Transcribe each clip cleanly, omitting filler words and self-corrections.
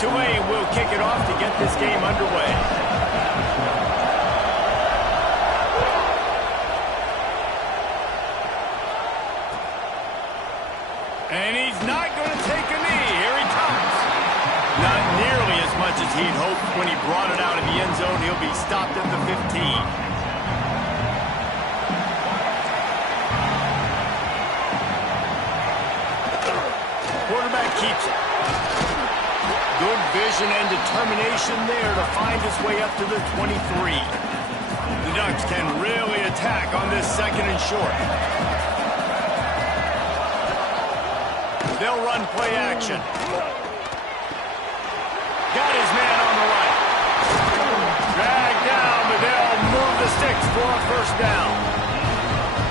Tulane will kick it off to get this game underway. And he's not going to take a knee. Here he comes. Not nearly as much as he'd hoped when he brought it out in the end zone. He'll be stopped at the 15. Quarterback keeps it. Good vision and determination there to find his way up to the 23. The Ducks can really attack on this second and short. They'll run play action. Got his man on the right. Dragged down, but they'll move the sticks for a first down.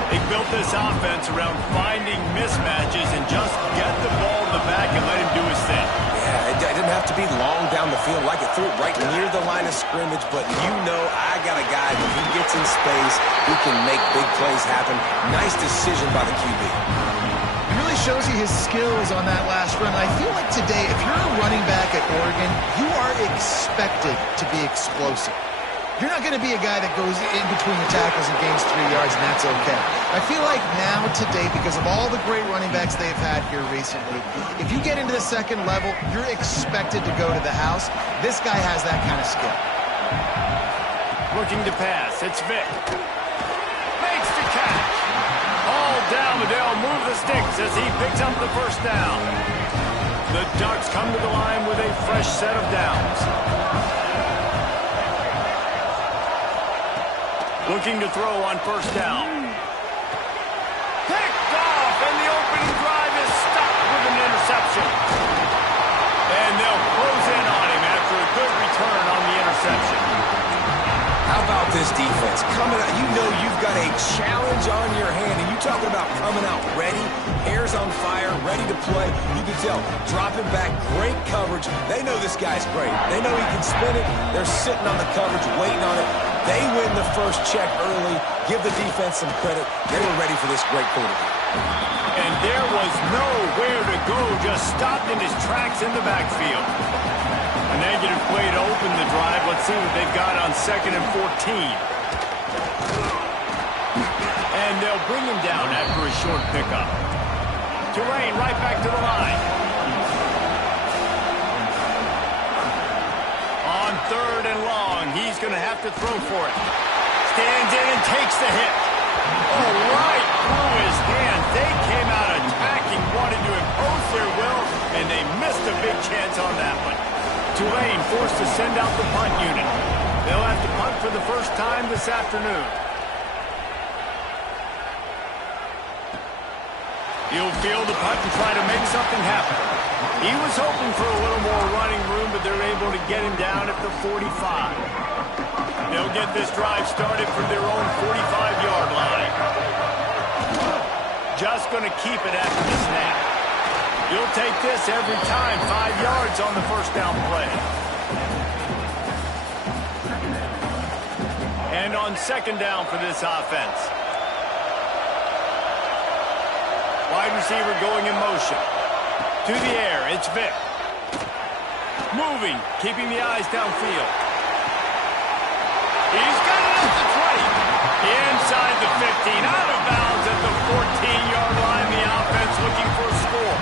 They built this offense around finding mismatches and just get the ball in the back and let him do his thing. Yeah, it didn't have to be long down the field. Like it threw it right near the line of scrimmage, but you know I got a guy when he gets in space who can make big plays happen. Nice decision by the QB. It really shows you his skills on that last run. I feel like today, if you're a running back at Oregon, you are expected to be explosive. You're not going to be a guy that goes in between the tackles and gains 3 yards, and that's okay. I feel like now, today, because of all the great running backs they've had here recently, if you get into the second level, you're expected to go to the house. This guy has that kind of skill. Looking to pass. It's Vick. Makes the catch. All down, but they'll move the sticks as he picks up the first down. The Ducks come to the line with a fresh set of downs. Looking to throw on first down. Picked off, and the opening drive is stopped with an interception. And they'll close in on him after a good return on the interception. How about this defense? Coming out, you know you've got a challenge on your hand, and you talking about coming out ready, hair's on fire, ready to play. You can tell, dropping back, great coverage. They know this guy's great. They know he can spin it. They're sitting on the coverage, waiting on it. They win the first check early. Give the defense some credit. They were ready for this great quarterback. And there was nowhere to go, just stopped in his tracks in the backfield. A negative play to open the drive. Let's see what they've got on 2nd and 14. And they'll bring him down after a short pickup. Tulane right back to the line. On 3rd and long, he's going to have to throw for it. Stands in and takes the hit. Oh, right through his hands. They came out attacking, wanted to impose their will, and they missed a big chance on that one. Tulane forced to send out the punt unit. They'll have to punt for the first time this afternoon. He'll field the punt and try to make something happen. He was hoping for a little more running room, but they're able to get him down at the 45. They'll get this drive started from their own 45-yard line. Just going to keep it after the snap. You'll take this every time. 5 yards on the first down play. And on 2nd down for this offense. Wide receiver going in motion. To the air, it's Vick. Moving, keeping the eyes downfield. He's got it at the 20. Inside the 15, out of bounds at the 14-yard line. The offense looking for a score.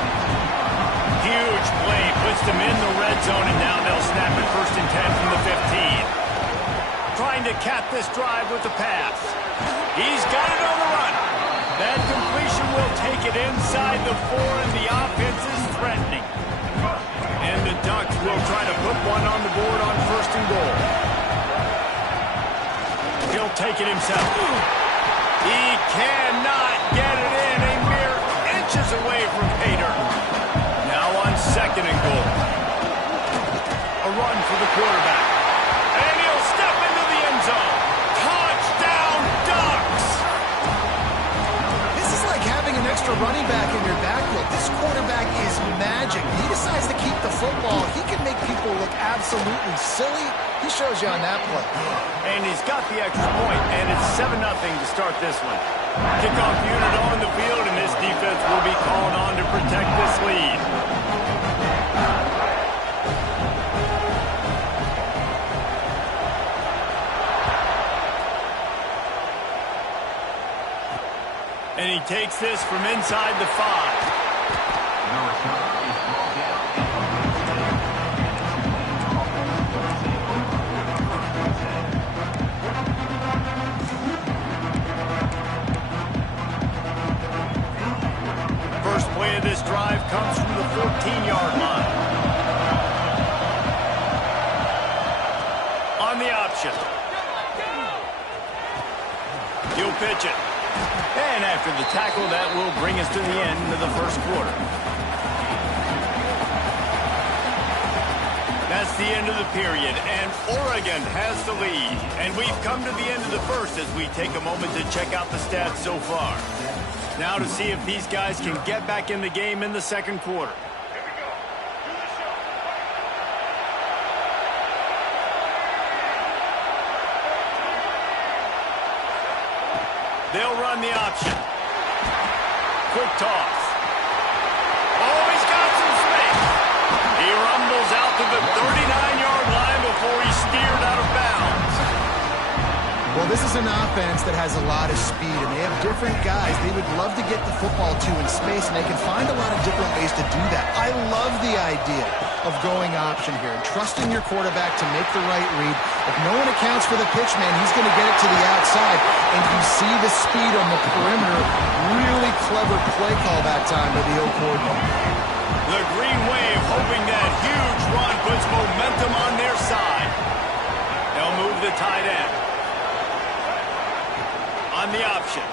Huge play, puts them in the red zone, and now they'll snap it 1st and 10 from the 15. Trying to cap this drive with the pass. He's got it on the run. That completion will take it inside the 4, and the offense is threatening. And the Ducks will try to put one on the board on 1st and goal. He'll take it himself. He cannot get it in, a mere inches away from Pater. Now on 2nd and goal. A run for the quarterback. And he'll step into the end zone. Touchdown, Ducks! This is like having an extra running back in your backfield. This quarterback is magic. He decides to keep the football. He can make people look absolutely silly. He shows you on that play. And he's got the extra point, and it's 7-0 to start this one. Kickoff unit on the field, and this defense will be called on to protect this lead. takes this from inside the 5. First play of this drive comes from the 14-yard line. On the option. He'll pitch it. And after the tackle, that will bring us to the end of the first quarter. That's the end of the period, and Oregon has the lead. And we've come to the end of the first as we take a moment to check out the stats so far. Now to see if these guys can get back in the game in the second quarter. They'll run the option. Quick toss. Oh, he's got some space. He rumbles out to the 39-yard line before he's steered out of bounds. Well, this is an offense that has a lot of speed, and they have different guys they would love to get the football to in space, and they can find a lot of different ways to do that. I love the idea of going option here and trusting your quarterback to make the right read. If no one accounts for the pitch, man, he's going to get it to the outside, and you see the speed on the perimeter. Really clever play call that time by the O coordinator. The Green Wave hoping that huge run puts momentum on their side. They'll move the tight end. On the option.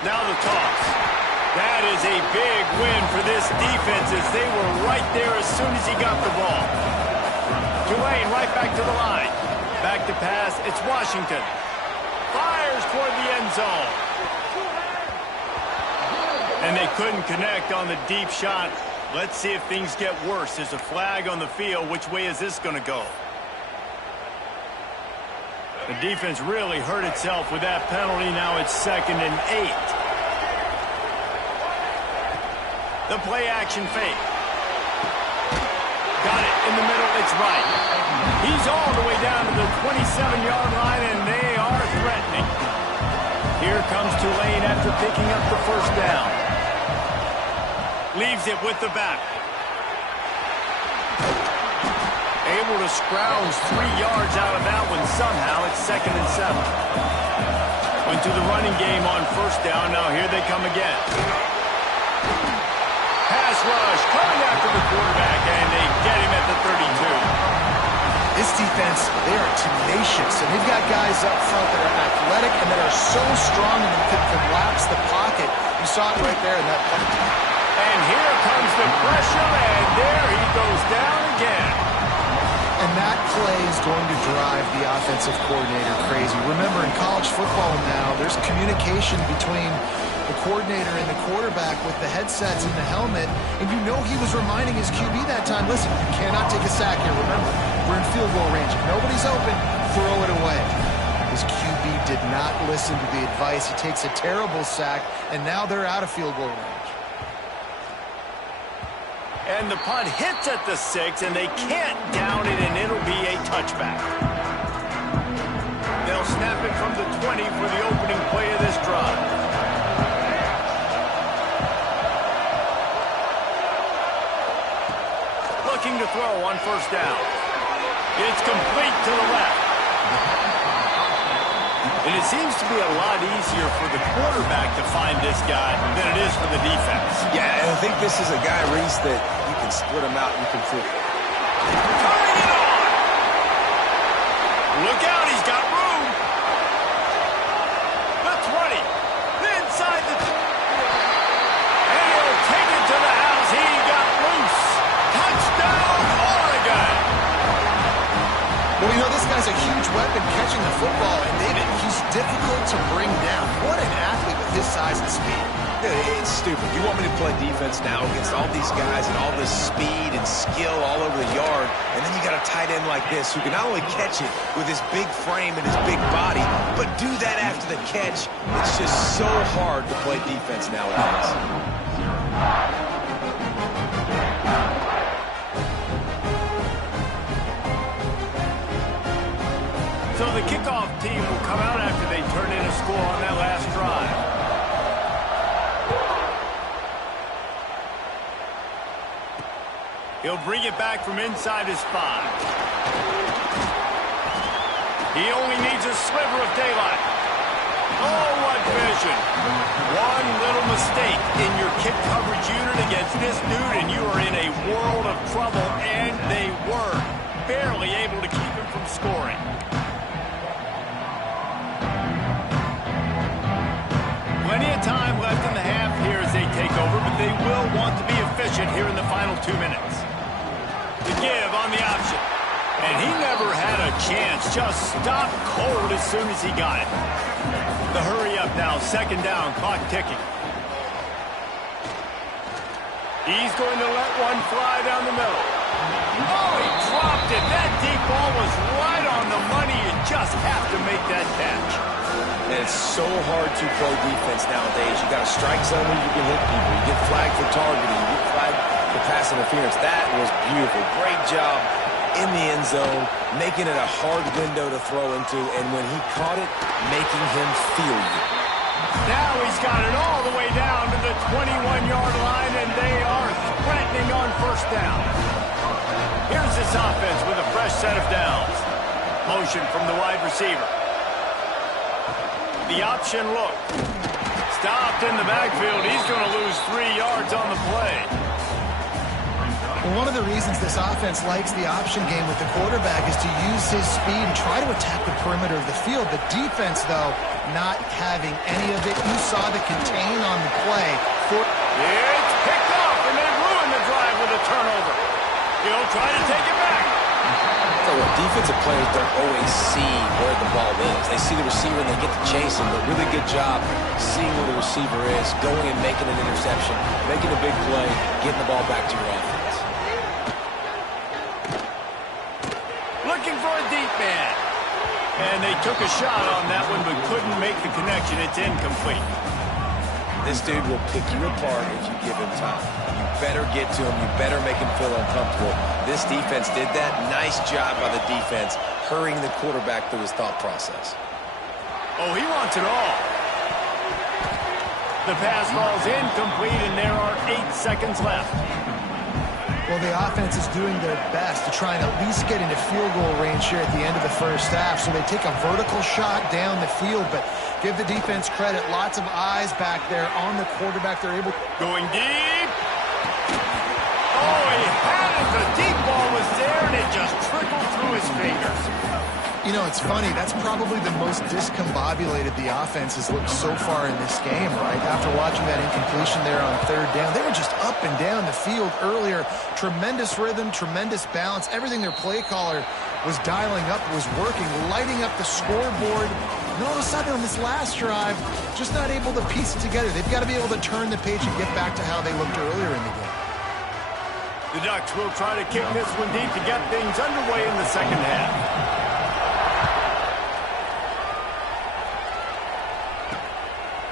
Now the toss. That is a big win for this defense as they were right there as soon as he got the ball. Tulane right back to the line. Back to pass. It's Washington. Fires toward the end zone. And they couldn't connect on the deep shot. Let's see if things get worse. There's a flag on the field. Which way is this going to go? The defense really hurt itself with that penalty. Now it's 2nd and 8. The play action fake. Got it in the middle. It's right. He's all the way down to the 27-yard line, and they are threatening. Here comes Tulane after picking up the first down. Leaves it with the back. Able to scrounge 3 yards out of that one somehow. It's 2nd and 7. Went to the running game on first down. Now here they come again. Pass rush coming after the quarterback, and they get him at the 32. This defense, they are tenacious, and they've got guys up front that are athletic and that are so strong and can collapse the pocket. You saw it right there in that play. And here comes the pressure, and there he goes down again. And that play is going to drive the offensive coordinator crazy. Remember, in college football now, there's communication between the coordinator and the quarterback with the headsets and the helmet, and you know he was reminding his QB that time, listen, you cannot take a sack here. Remember, we're in field goal range. If nobody's open, throw it away. His QB did not listen to the advice. He takes a terrible sack, and now they're out of field goal range. And the punt hits at the 6, and they can't down it, and it'll be a touchback. They'll snap it from the 20 for the opening play of this drive. Looking to throw on first down. It's complete to the left. And it seems to be a lot easier for the quarterback to find this guy than it is for the defense. Yeah, and I think this is a guy, Reese, that you can split him out and you can flip it. Turning it on! Look out, he's got room! The 20, inside the... And he'll take it to the house. He got loose. Touchdown, Oregon! Well, you know, this guy's a huge weapon catching the football, and David, he's difficult to bring down. What an athlete with his size and speed. It's stupid. You want me to play defense now against all these guys and all this speed and skill all over the yard, and then you got a tight end like this who can not only catch it with his big frame and his big body, but do that after the catch. It's just so hard to play defense nowadays. So the kickoff team will come out after they turn in a score on that last drive. He'll bring it back from inside his 5. He only needs a sliver of daylight. Oh, what vision. One little mistake in your kick coverage unit against this dude, and you are in a world of trouble, and they were barely able to keep him from scoring. Plenty of time left in the half here as they take over, but they will want to be efficient here in the final 2 minutes. To give on the option. And he never had a chance. Just stopped cold as soon as he got it. The hurry up now. 2nd down. Clock ticking. He's going to let one fly down the middle. Oh, he dropped it. That deep ball was right on the money. You just have to make that catch. And it's so hard to play defense nowadays. You got a strike zone where you can hit people. You get flagged for targeting. You get flagged for pass interference. That was beautiful. Great job in the end zone, making it a hard window to throw into, and when he caught it, making him feel you. Now he's got it all the way down to the 21-yard line, and they are threatening on 1st down. Here's this offense with a fresh set of downs. Motion from the wide receiver. The option look. Stopped in the backfield. He's going to lose 3 yards on the play. Well, one of the reasons this offense likes the option game with the quarterback is to use his speed and try to attack the perimeter of the field. The defense, though, not having any of it. You saw the contain on the play. It's picked off, and they ruined the drive with a turnover. He'll try to take it back. So what, defensive players don't always see where the ball is. They see the receiver and they get to chase him, but really good job seeing where the receiver is, going and making an interception, making a big play, getting the ball back to your offense. Looking for a deep man. And they took a shot on that one, but couldn't make the connection. It's incomplete. This dude will pick you apart if you give him time. You better get to him. You better make him feel uncomfortable. This defense did that. Nice job by the defense, hurrying the quarterback through his thought process. Oh, he wants it all. The pass ball's incomplete, and there are 8 seconds left. Well, the offense is doing their best to try and at least get into field goal range here at the end of the 1st half. So they take a vertical shot down the field, but give the defense credit. Lots of eyes back there on the quarterback. They're able... Going deep. Oh, he had it. The deep ball was there, and it just trickled through his fingers. You know, it's funny. That's probably the most discombobulated the offense has looked so far in this game, right? After watching that incompletion there on 3rd down, they were just up and down the field earlier. Tremendous rhythm, tremendous balance. Everything their play caller was dialing up was working, lighting up the scoreboard. And all of a sudden on this last drive, just not able to piece it together. They've got to be able to turn the page and get back to how they looked earlier in the game. The Ducks will try to kick this one deep to get things underway in the 2nd half.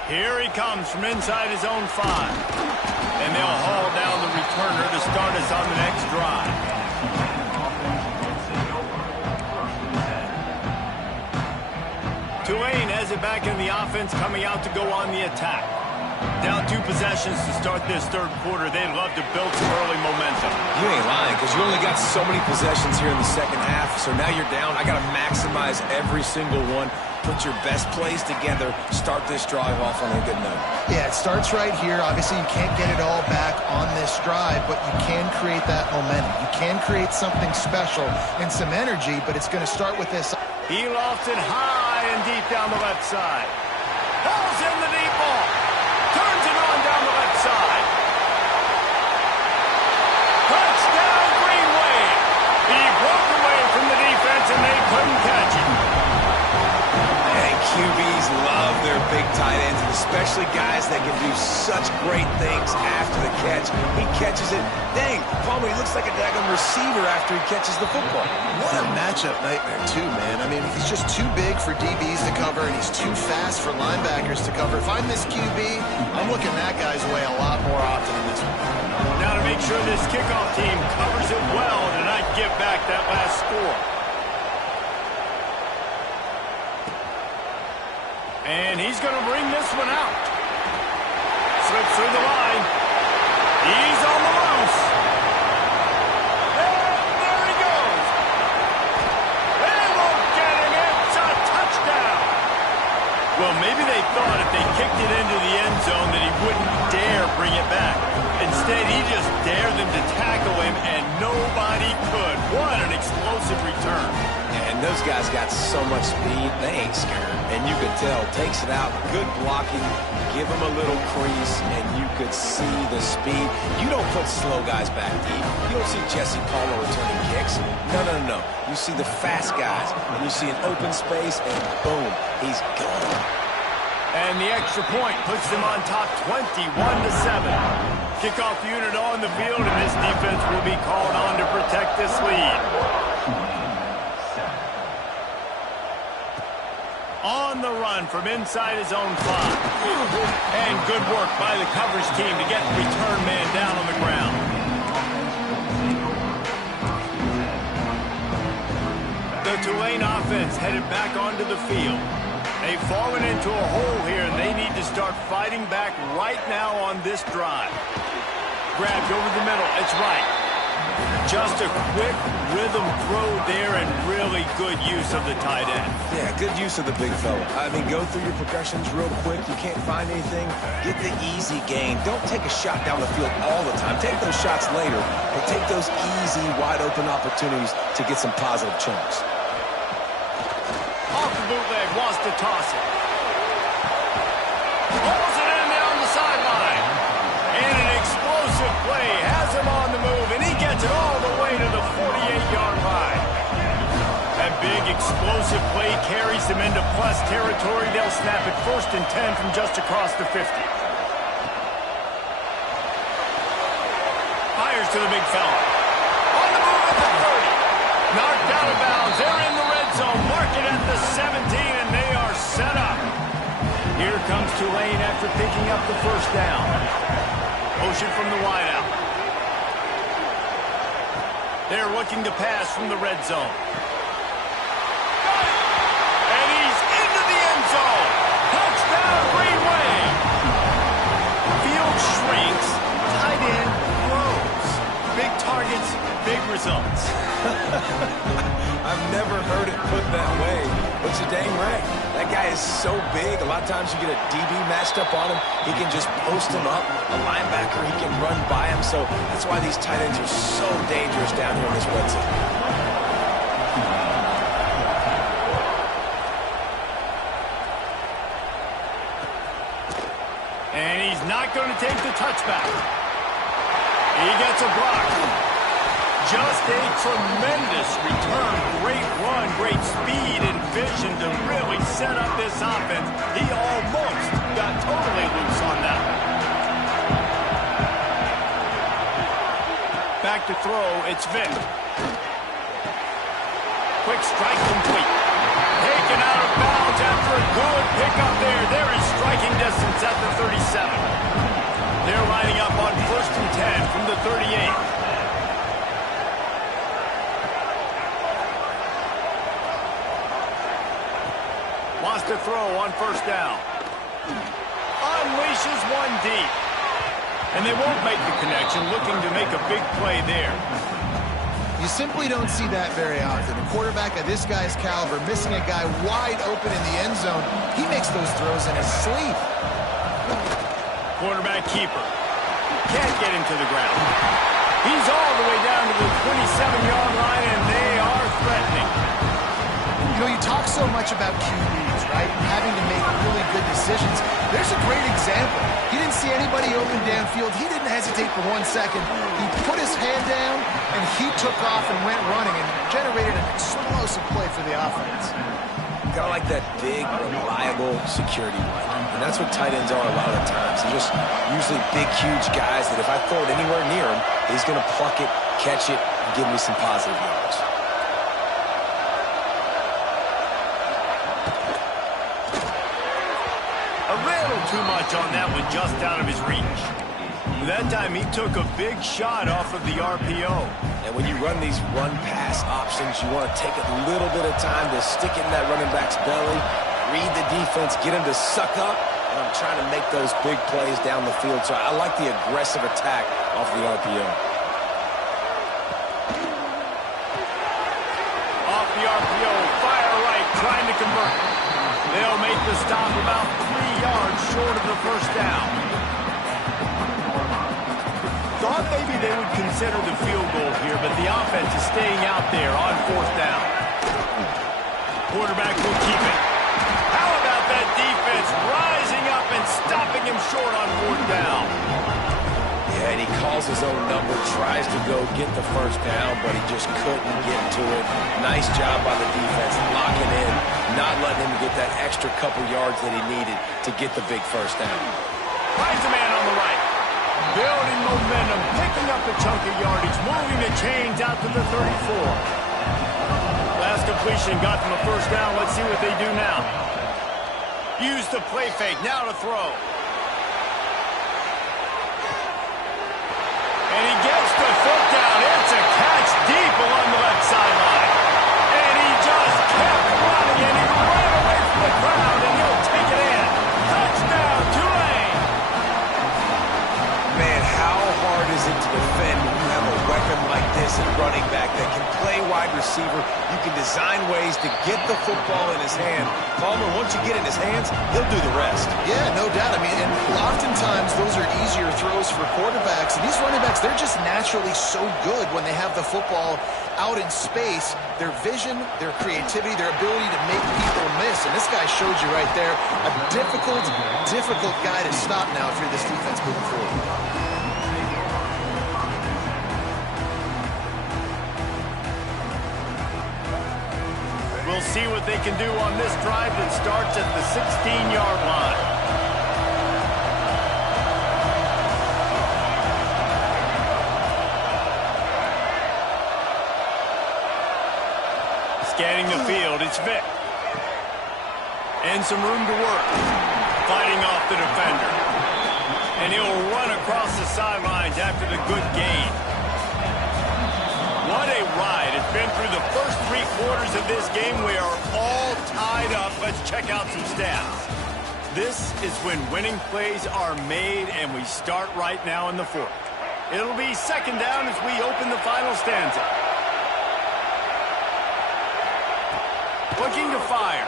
Here he comes from inside his own 5. And they'll haul down the returner to start us on the next drive. Tulane has it back in the offense, coming out to go on the attack. Down 2 possessions to start this 3rd quarter. They'd love to build some early momentum. You ain't lying, because you only got so many possessions here in the 2nd half, so now you're down. I got to maximize every single one. Put your best plays together. Start this drive off on a good note. Yeah, it starts right here. Obviously, you can't get it all back on this drive, but you can create that momentum. You can create something special and some energy, but it's going to start with this. He lofts it high and deep down the left side. Pulls in the deep ball. Turns it on down the left side. Touchdown, Green Wave. He broke away from the defense, and they couldn't catch him. QBs love their big tight ends, and especially guys that can do such great things after the catch. He catches it. Dang, Palmer, he looks like a daggone receiver after he catches the football. What a matchup nightmare, too, man. I mean, he's just too big for DBs to cover, and he's too fast for linebackers to cover. If I'm this QB, I'm looking that guy's way a lot more often in this one. Now to make sure this kickoff team covers it well to not give back that last score. And he's going to bring this one out. Slips through the line. He's on the loose. dare them to tackle him, and nobody could. What an explosive return. And those guys got so much speed, they ain't scared. And you could tell, takes it out, good blocking, give him a little crease, and you could see the speed. You don't put slow guys back deep. You don't see Jesse Palmer returning kicks. No, no, no. You see the fast guys, and you see an open space, and boom, he's gone. And the extra point puts them on top 21-7. Kickoff unit on the field, and this defense will be called on to protect this lead. On the run from inside his own 5. And good work by the coverage team to get the return man down on the ground. The Tulane offense headed back onto the field. They've fallen into a hole here, and they need to start fighting back right now on this drive. Grabbed over the middle. It's right. Just a quick rhythm throw there, and really good use of the tight end. Yeah, good use of the big fella. I mean, go through your progressions real quick. You can't find anything. Get the easy gain. Don't take a shot down the field all the time. Take those shots later, but take those easy, wide-open opportunities to get some positive chunks. Off the bootleg, wants to toss it. Pulls it in down the sideline. And an explosive play has him on the move, and he gets it all the way to the 48-yard line. That big explosive play carries them into plus territory. They'll snap it 1st and 10 from just across the 50. Fires to the big fella. On the move at the 30. Knocked out of bounds. They're in the red zone. Mark it at the 17, and they are set up. Here comes Tulane after picking up the 1st down. Motion from the wideout. They're looking to pass from the red zone. And he's into the end zone. Touchdown, Green Wave. Field shrinks. Tight end grows. Big targets, big results. I've never heard it put that way, but you're dang right. That guy is so big. A lot of times you get a DB matched up on him. He can just post him up. A linebacker, he can run by him. So that's why these tight ends are so dangerous down here in this red zone. And he's not going to take the touchback. He gets a block. Just a tremendous return. Great run, great speed and vision to really set up this offense. He almost got totally loose on that one. Back to throw, it's Vick. Quick strike complete. Taken out of bounds after a good pickup there. They're in striking distance at the 37. They're lining up on 1st and 10 from the 38. Wants to throw on 1st down. Unleashes one deep. And they won't make the connection, looking to make a big play there. You simply don't see that very often. A quarterback of this guy's caliber missing a guy wide open in the end zone. He makes those throws in his sleep. Quarterback keeper. Can't get him to the ground. He's all the way down to the 27-yard line, and they are threatening. You know, you talk so much about QBs, right? Having to make really good decisions. There's a great example. He didn't see anybody open downfield. He didn't hesitate for 1 second. He put his hand down, and he took off and went running and generated an explosive play for the offense. Kind of like that big, reliable security line. And that's what tight ends are a lot of the times. They're just usually big, huge guys that if I throw it anywhere near him, he's going to pluck it, catch it, and give me some positive yards. A little too much on that one, just out of his reach. That time he took a big shot off of the RPO. And when you run these run-pass options, you want to take a little bit of time to stick it in that running back's belly, read the defense, get him to suck up, and I'm trying to make those big plays down the field. So I like the aggressive attack off the RPO. Off the RPO, fire right, trying to convert. They'll make the stop about 3 yards short of the 1st down. thought maybe they would consider the field goal here, but the offense is staying out there on 4th down. Quarterback will keep it. How about that defense rising up and stopping him short on 4th down? Yeah, and he calls his own number, tries to go get the first down, but he just couldn't get to it. Nice job by the defense, locking in, not letting him get that extra couple yards that he needed to get the big first down. Finds a man on the right. Building momentum, picking up a chunk of yardage, moving the chains out to the 34. Last completion got them a first down. Let's see what they do now. Use the play fake, now to throw. And he gets the foot down. It's a catch deep along the left sideline. And he just kept running, and he ran away from the crowd, and he'll take it in. Touchdown, Tulane. Man, how hard is it to defend when you have a weapon like this at running back that can play wide receiver? You can design ways to get the football in his hand. Palmer, once you get it in his hands, he'll do the rest. Yeah, no doubt. I mean, and oftentimes those are easier throws for quarterbacks. And these running backs, they're just naturally so good when they have the football out in space. Their vision, their creativity, their ability to make people miss. And this guy showed you right there a difficult guy to stop now if you're this defense moving forward. We'll see what they can do on this drive that starts at the 16-yard line. Scanning the field, it's Vick. And some room to work. Fighting off the defender. And he'll run across the sidelines after the good gain. What a ride. It's been through the first 3 quarters of this game. We are all tied up. Let's check out some stats. This is when winning plays are made, and we start right now in the 4th. It'll be 2nd down as we open the final stanza. Looking to fire.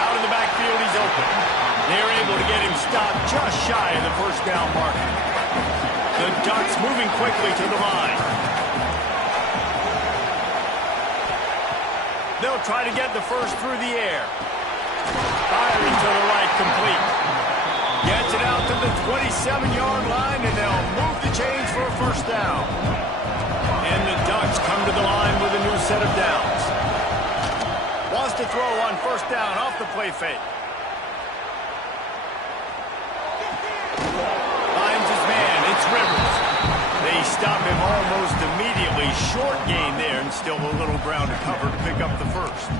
Out of the backfield, he's open. They're able to get him stopped just shy of the first down mark. The Ducks moving quickly to the line. They'll try to get the first through the air. Firing to the right, complete. Gets it out to the 27-yard line, and they'll move the chains for a first down. And the Ducks come to the line with a new set of downs. Wants to throw on first down off the play fake. Finds his man. It's Rivers. They stop him almost immediately. Short gain there, and still a little ground to cover to pick up the first.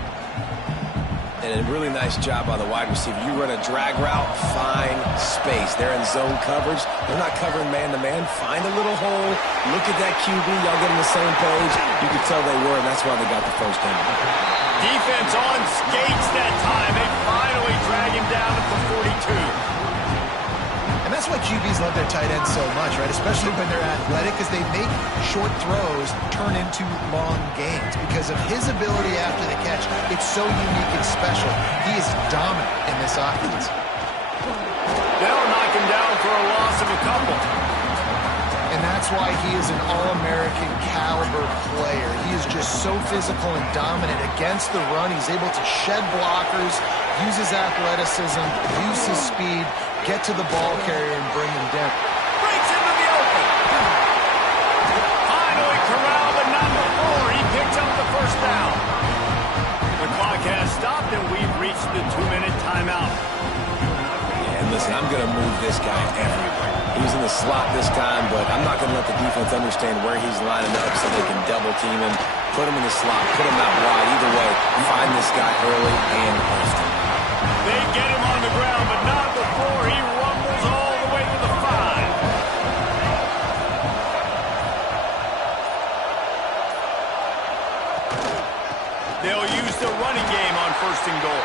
And a really nice job by the wide receiver. You run a drag route, find space. They're in zone coverage. They're not covering man-to-man. Find a little hole. Look at that QB. Y'all get on the same page. You could tell they were, and that's why they got the first down. Defense on skates that time. They finally drag him down at the 42. And that's why QBs love their tight ends so much, right? Especially when they're athletic, because they make short throws turn into long gains. Because of his ability after the catch, it's so unique and special. He is dominant in this offense. They'll knock him down for a loss of a couple. And that's why he is an All-American caliber player. He is just so physical and dominant against the run. He's able to shed blockers, use his athleticism, use his speed, get to the ball carrier and bring him down. Breaks into the open. Finally corralled, but not before. He picks up the first down. The clock has stopped, and we've reached the 2-minute timeout. Yeah, and listen, I'm going to move this guy everywhere. He was in the slot this time, but I'm not going to let the defense understand where he's lining up so they can double team him, put him in the slot, put him out wide. Either way, find this guy early and often. They get him on the ground, but not before he rumbles all the way to the 5. They'll use the running game on 1st and goal.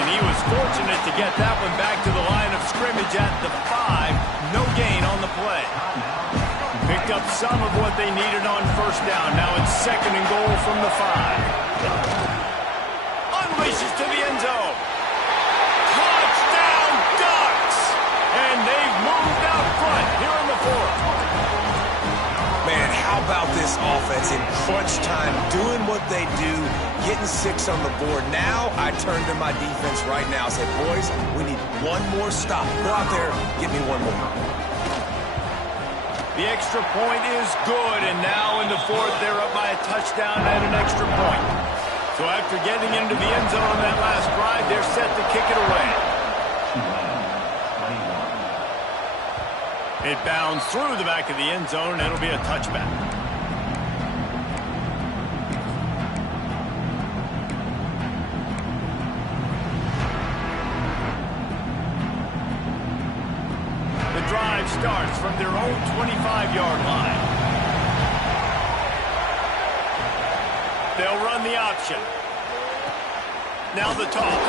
And he was fortunate to get that one back to the line of scrimmage at the 5. No gain on the play. Picked up some of what they needed on first down. Now it's 2nd and goal from the 5. Unleashes to the end zone. Touchdown, Ducks! And they've moved out front here in the 4th. this offense in crunch time, doing what they do, getting 6 on the board. Now I turn to my defense right now and say, boys, we need one more stop. Go out there, get me one more. The extra point is good, and now in the fourth, they're up by a touchdown and an extra point. So after getting into the end zone on that last drive, they're set to kick it away. It bounds through the back of the end zone, and it'll be a touchback. The drive starts from their own 25-yard line. They'll run the option. Now the toss.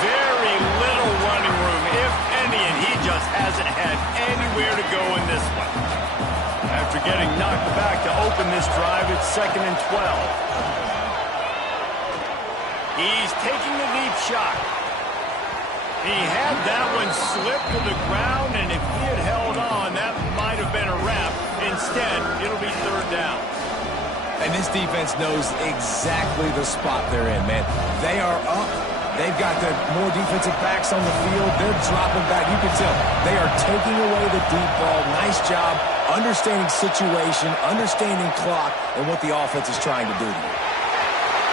Very little running room, if any, and he just hasn't had anywhere to go in this one. After getting knocked back to open this drive, it's 2nd and 12. He's taking the deep shot. He had that one slip to the ground, and if he had held on, that might have been a wrap. Instead, it'll be 3rd down. And this defense knows exactly the spot they're in, man. They are up. They've got the more defensive backs on the field. They're dropping back. You can tell they are taking away the deep ball. Nice job understanding situation, understanding clock, and what the offense is trying to do to you.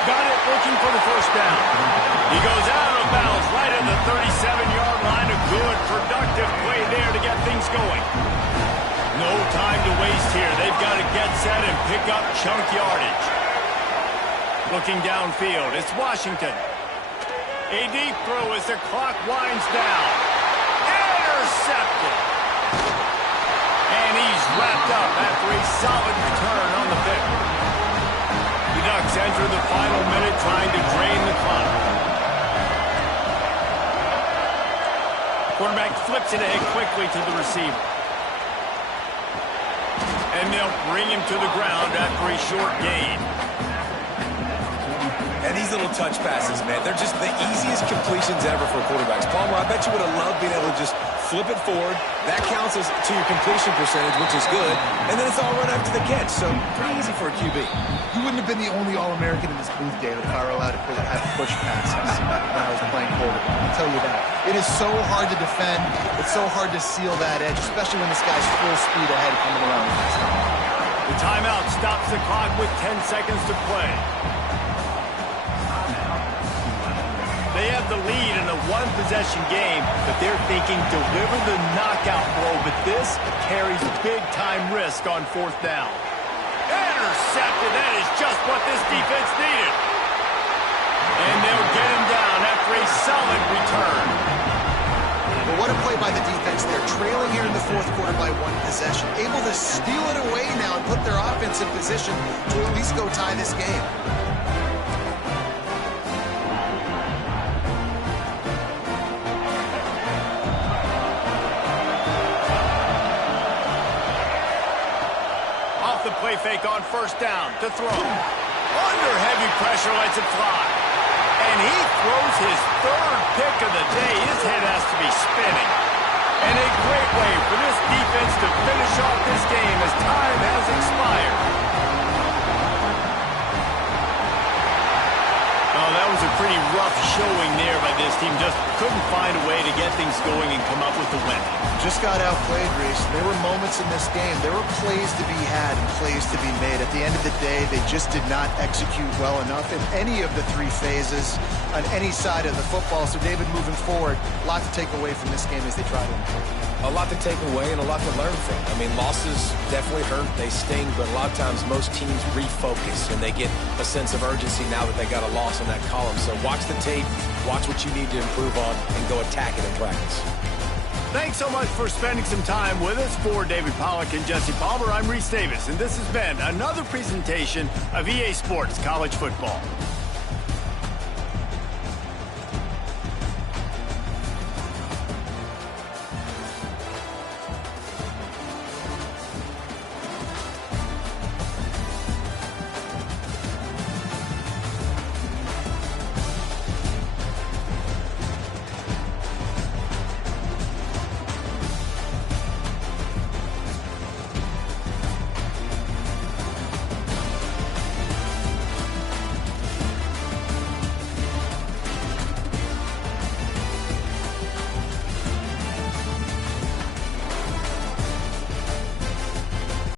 Got it, looking for the 1st down. He goes out of bounds right at the 37-yard line. A good, productive play there to get things going. No time to waste here. They've got to get set and pick up chunk yardage. Looking downfield, it's Washington. A deep throw as the clock winds down. Intercepted. And he's wrapped up after a solid return on the pick. The Ducks enter the final minute trying to drain the clock. Quarterback flips it ahead quickly to the receiver. And they'll bring him to the ground after a short gain. And these little touch passes, man, they're just the easiest completions ever for quarterbacks. Palmer, I bet you would have loved being able to just flip it forward. That counts as to your completion percentage, which is good. And then it's all run after the catch, so pretty easy for a QB. You wouldn't have been the only All-American in this booth, David, if I were allowed to have push passes when I was playing quarterback. I'll tell you that. It is so hard to defend. It's so hard to seal that edge, especially when this guy's full speed ahead coming around the next. The timeout stops the clock with 10 seconds to play. They have the lead in a one-possession game, but they're thinking deliver the knockout blow, but this carries big-time risk on 4th down. Intercepted. That is just what this defense needed. And they'll get him down after a solid return. Well, what a play by the defense. They're trailing here in the 4th quarter by 1 possession, able to steal it away now and put their offense in position to at least go tie this game. Play fake on 1st down to throw. Under heavy pressure, lets it fly. And he throws his 3rd pick of the day. His head has to be spinning. And a great way for this defense to finish off this game as time has expired. Oh, that was a pretty rough showing there by this team. Just couldn't find a way to get things going and come up with the win. Just got outplayed, Reese. There were moments in this game. There were plays to be had and plays to be made. At the end of the day, they just did not execute well enough in any of the 3 phases on any side of the football. So, David, moving forward, a lot to take away from this game as they try to improve. A lot to take away and a lot to learn from. I mean, losses definitely hurt. They sting, but a lot of times most teams refocus and they get a sense of urgency now that they got a loss in that column. So watch the tape, watch what you need to improve on, and go attack it in practice. Thanks so much for spending some time with us. For David Pollack and Jesse Palmer, I'm Reese Davis, and this has been another presentation of EA Sports College Football.